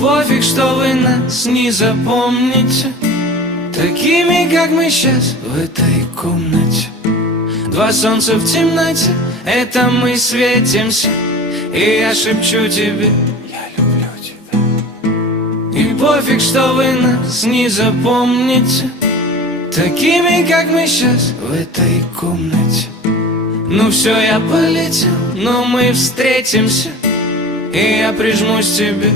пофиг, что вы нас не запомните такими, как мы сейчас в этой комнате. Два солнца в темноте, это мы светимся. И я шепчу тебе: я люблю тебя. И пофиг, что вы нас не запомните такими, как мы сейчас в этой комнате. Ну все, я полетел, но мы встретимся, и я прижмусь к тебе.